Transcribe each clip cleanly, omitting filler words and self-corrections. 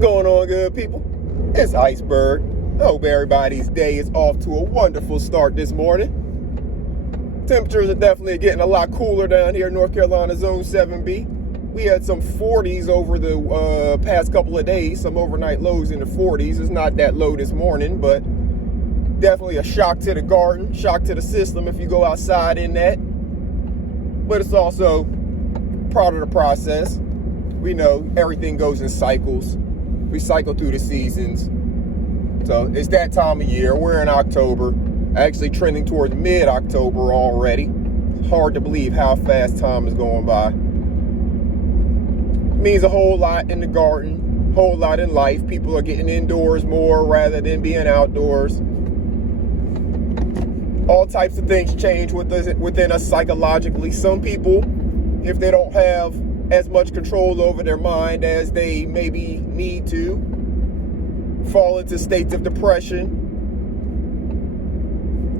What's going on, good people? It's Iceberg. I hope everybody's day is off to a wonderful start this morning. Temperatures are definitely getting a lot cooler down here in North Carolina, Zone 7B. We had some 40s over the past couple of days, some overnight lows in the 40s. It's not that low this morning, but definitely a shock to the garden, shock to the system if you go outside in that. But it's also part of the process. We know everything goes in cycles. We cycle through the seasons. So it's that time of year. We're in October, actually trending towards mid-October already. It's hard to believe how fast time is going by. It means a whole lot in the garden, a whole lot in life. People are getting indoors more rather than being outdoors. All types of things change within us psychologically. Some people, if they don't have as much control over their mind as they maybe need to, fall into states of depression,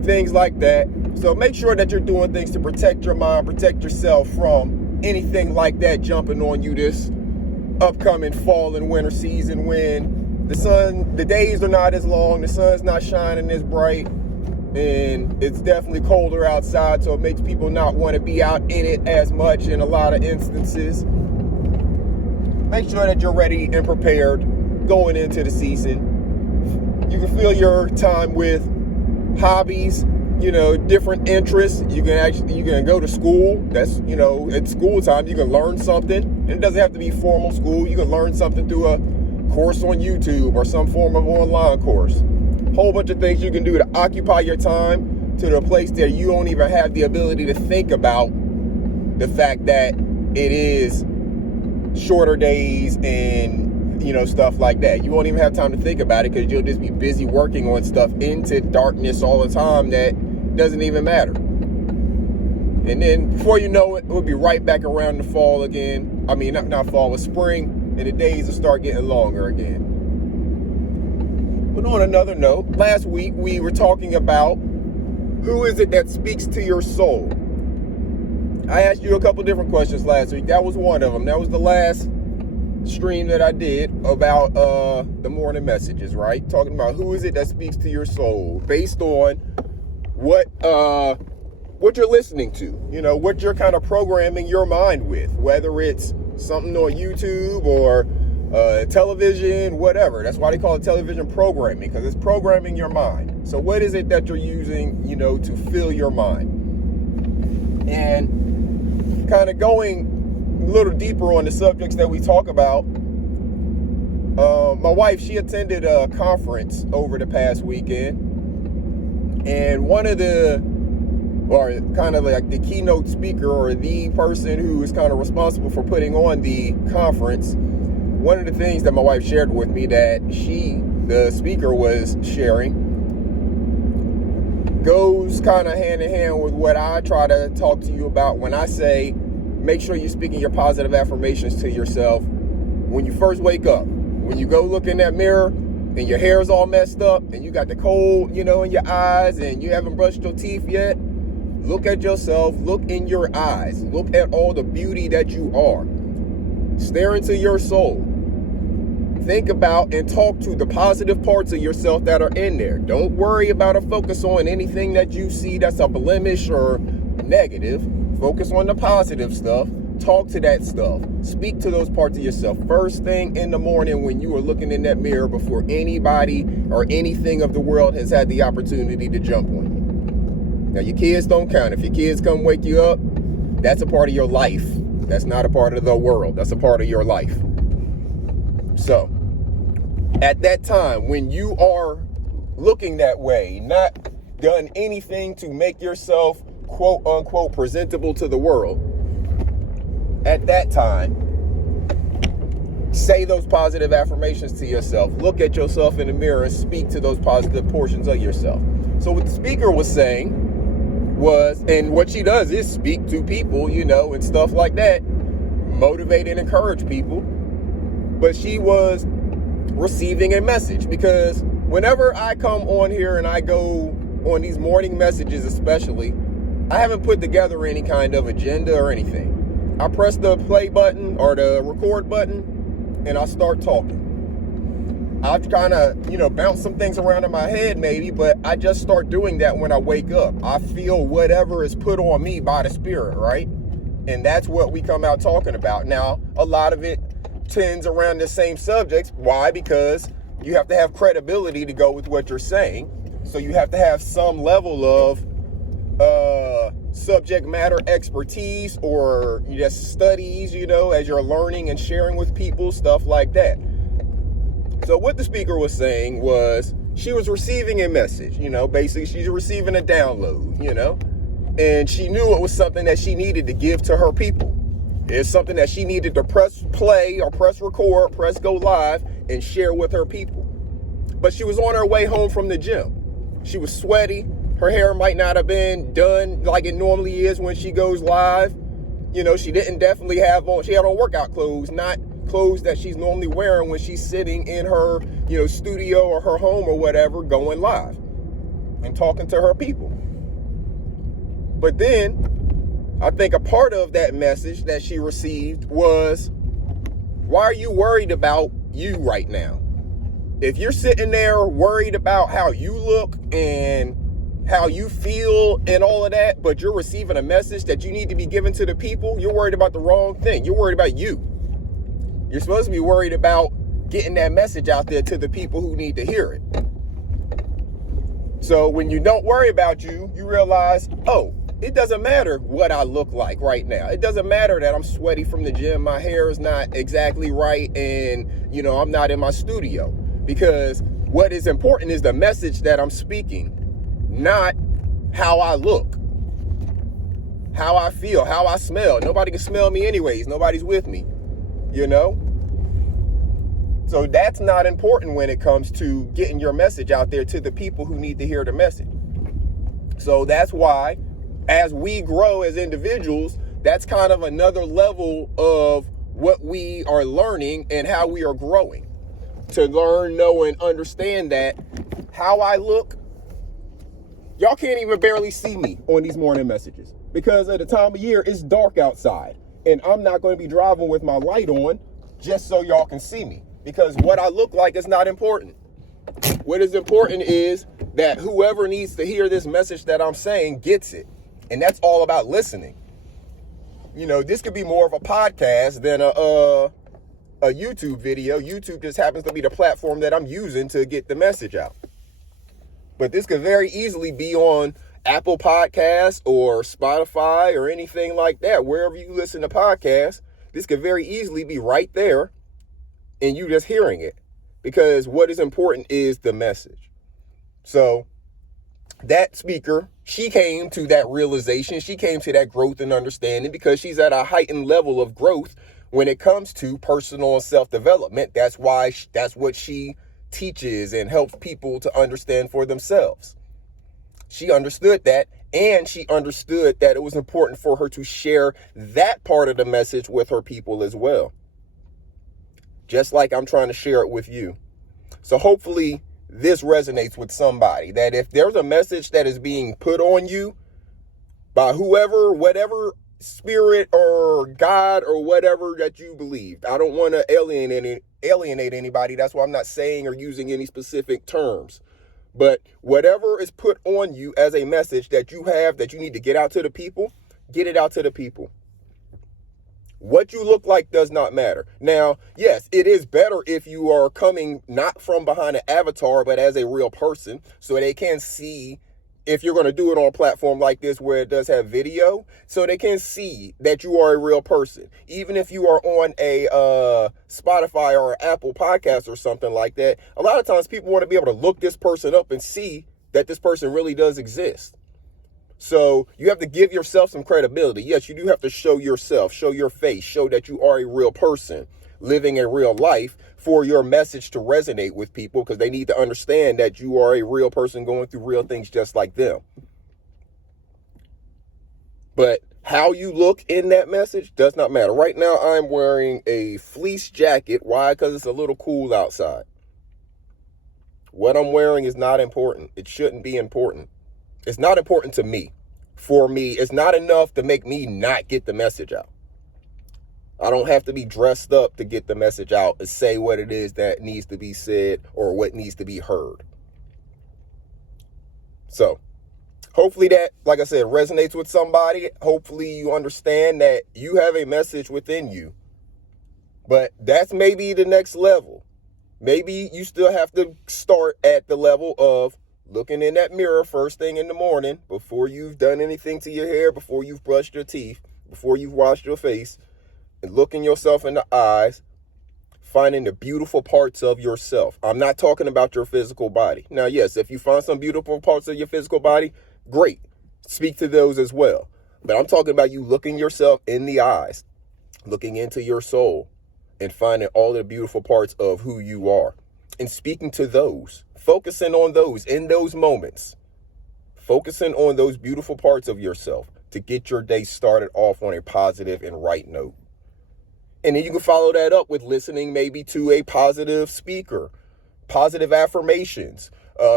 things like that. So make sure that you're doing things to protect your mind, protect yourself from anything like that jumping on you this upcoming fall and winter season when the days are not as long, the sun's not shining as bright, and it's definitely colder outside, so it makes people not want to be out in it as much in a lot of instances. Make sure that you're ready and prepared going into the season. You can fill your time with hobbies, different interests. You can go to school. That's, it's school time. You can learn something. And it doesn't have to be formal school. You can learn something through a course on YouTube or some form of online course. Whole bunch of things you can do to occupy your time to the place that you don't even have the ability to think about the fact that it is shorter days and stuff like that. You won't even have time to think about it because you'll just be busy working on stuff into darkness all the time that doesn't even matter. And then before you know it, we'll be right back around the fall again. I mean, not fall, but spring, and the days will start getting longer again. But on another note, last week we were talking about who is it that speaks to your soul. I asked you a couple different questions last week. That was one of them. That was the last stream that I did about the morning messages, right? Talking about who is it that speaks to your soul based on what you're listening to, what you're kind of programming your mind with, whether it's something on YouTube or television, whatever. That's why they call it television programming, because it's programming your mind. So what is it that you're using, to fill your mind? And kind of going a little deeper on the subjects that we talk about, my wife, she attended a conference over the past weekend, and one of the keynote speaker, or the person who is kind of responsible for putting on the conference, one of the things that my wife shared with me that the speaker was sharing, goes kind of hand in hand with what I try to talk to you about when I say, make sure you're speaking your positive affirmations to yourself when you first wake up. When you go look in that mirror and your hair's all messed up and you got the cold, in your eyes and you haven't brushed your teeth yet, look at yourself, look in your eyes, look at all the beauty that you are. Stare into your soul. Think about and talk to the positive parts of yourself that are in there. Don't worry about or focus on anything that you see that's a blemish or negative. Focus on the positive stuff. Talk to that stuff. Speak to those parts of yourself. First thing in the morning when you are looking in that mirror before anybody or anything of the world has had the opportunity to jump on you. Now, your kids don't count. If your kids come wake you up, that's a part of your life. That's not a part of the world. That's a part of your life. So, at that time, when you are looking that way, not done anything to make yourself, quote unquote, presentable to the world, at that time, say those positive affirmations to yourself. Look at yourself in the mirror and speak to those positive portions of yourself. So what the speaker was saying was, and what she does is speak to people, and stuff like that, motivate and encourage people. But she was receiving a message, because whenever I come on here and I go on these morning messages especially, I haven't put together any kind of agenda or anything. I press the play button or the record button and I start talking. I've kind of, bounced some things around in my head maybe, but I just start doing that when I wake up. I feel whatever is put on me by the Spirit, right? And that's what we come out talking about. Now, a lot of it tends around the same subjects. Why? Because you have to have credibility to go with what you're saying. So you have to have some level of subject matter expertise or just studies, as you're learning and sharing with people, stuff like that. So what the speaker was saying was she was receiving a message, basically she's receiving a download, and she knew it was something that she needed to give to her people. It's something that she needed to press play or press record, press go live and share with her people. But she was on her way home from the gym. She was sweaty. Her hair might not have been done like it normally is when she goes live. She didn't definitely have on, she had on workout clothes, not clothes that she's normally wearing when she's sitting in her, studio or her home or whatever, going live and talking to her people. But then I think a part of that message that she received was, why are you worried about you right now? If you're sitting there worried about how you look and how you feel and all of that, but you're receiving a message that you need to be given to the people, you're worried about the wrong thing. You're worried about you. You're supposed to be worried about getting that message out there to the people who need to hear it. So when you don't worry about you, you realize, oh, it doesn't matter what I look like right now. It doesn't matter that I'm sweaty from the gym, my hair is not exactly right, and I'm not in my studio. Because what is important is the message that I'm speaking, not how I look, how I feel, how I smell. Nobody can smell me anyways. Nobody's with me, So that's not important when it comes to getting your message out there to the people who need to hear the message. So that's why, as we grow as individuals, that's kind of another level of what we are learning and how we are growing. To learn, know, and understand that how I look, y'all can't even barely see me on these morning messages because at the time of year, it's dark outside. And I'm not going to be driving with my light on just so y'all can see me, because what I look like is not important. What is important is that whoever needs to hear this message that I'm saying gets it. And that's all about listening. This could be more of a podcast than a YouTube video. YouTube just happens to be the platform that I'm using to get the message out. But this could very easily be on Apple Podcasts or Spotify or anything like that. Wherever you listen to podcasts, this could very easily be right there and you just hearing it. Because what is important is the message. So that speaker, she came to that realization. She came to that growth and understanding because she's at a heightened level of growth when it comes to personal and self-development. That's why that's what she teaches and helps people to understand for themselves. She understood that, and she understood that it was important for her to share that part of the message with her people as well. Just like I'm trying to share it with you. So hopefully this resonates with somebody, that if there's a message that is being put on you by whoever, whatever spirit or God or whatever that you believe. I don't want to alienate anybody. That's why I'm not saying or using any specific terms. But whatever is put on you as a message that you have that you need to get out to the people, get it out to the people. What you look like does not matter. Now, yes, it is better if you are coming not from behind an avatar, but as a real person, so they can see. If you're going to do it on a platform like this where it does have video, so they can see that you are a real person. Even if you are on a Spotify or Apple podcast or something like that, a lot of times people want to be able to look this person up and see that this person really does exist. So you have to give yourself some credibility. Yes, you do have to show yourself, show your face, show that you are a real person living a real life for your message to resonate with people, because they need to understand that you are a real person going through real things just like them. But how you look in that message does not matter. Right now, I'm wearing a fleece jacket. Why? Because it's a little cool outside. What I'm wearing is not important. It shouldn't be important. It's not important to me. For me, it's not enough to make me not get the message out. I don't have to be dressed up to get the message out and say what it is that needs to be said or what needs to be heard. So hopefully that, like I said, resonates with somebody. Hopefully you understand that you have a message within you. But that's maybe the next level. Maybe you still have to start at the level of looking in that mirror first thing in the morning before you've done anything to your hair, before you've brushed your teeth, before you've washed your face, and looking yourself in the eyes, finding the beautiful parts of yourself. I'm not talking about your physical body. Now, yes, if you find some beautiful parts of your physical body, great. Speak to those as well. But I'm talking about you looking yourself in the eyes, looking into your soul, and finding all the beautiful parts of who you are and speaking to those, focusing on those in those moments, focusing on those beautiful parts of yourself to get your day started off on a positive and right note. And then you can follow that up with listening maybe to a positive speaker, positive affirmations,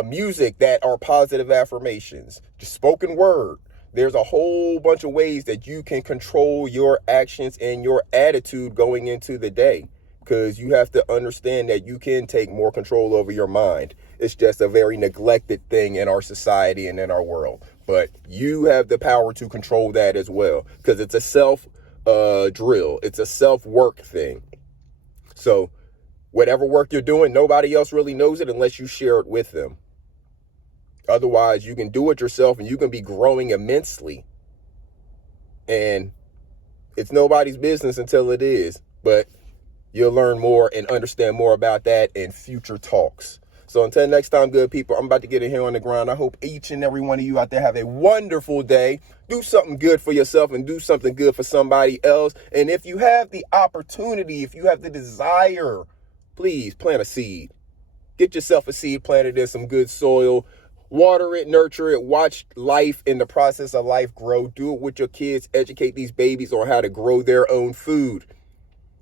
music that are positive affirmations, just spoken word. There's a whole bunch of ways that you can control your actions and your attitude going into the day, because you have to understand that you can take more control over your mind. It's just a very neglected thing in our society and in our world. But you have the power to control that as well, because it's a self drill. It's a self-work thing. So whatever work you're doing, nobody else really knows it unless you share it with them. Otherwise, you can do it yourself and you can be growing immensely. And it's nobody's business until it is. But you'll learn more and understand more about that in future talks. So until next time, good people, I'm about to get in here on the ground. I hope each and every one of you out there have a wonderful day. Do something good for yourself and do something good for somebody else. And if you have the opportunity, if you have the desire, please plant a seed. Get yourself a seed planted in some good soil. Water it, nurture it, watch life in the process of life grow. Do it with your kids. Educate these babies on how to grow their own food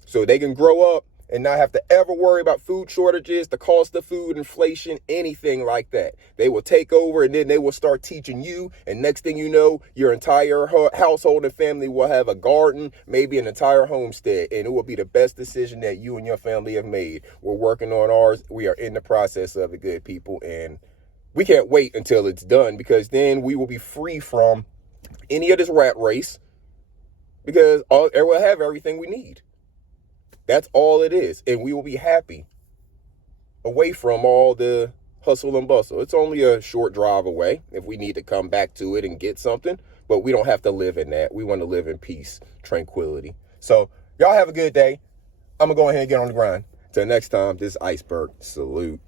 so they can grow up and not have to ever worry about food shortages, the cost of food, inflation, anything like that. They will take over and then they will start teaching you. And next thing you know, your entire household and family will have a garden, maybe an entire homestead. And it will be the best decision that you and your family have made. We're working on ours. We are in the process of it, good people. And we can't wait until it's done, because then we will be free from any of this rat race, because we'll have everything we need. That's all it is. And we will be happy away from all the hustle and bustle. It's only a short drive away if we need to come back to it and get something, but we don't have to live in that. We want to live in peace, tranquility. So y'all have a good day. I'm going to go ahead and get on the grind. Till next time, this is Iceberg. Salute.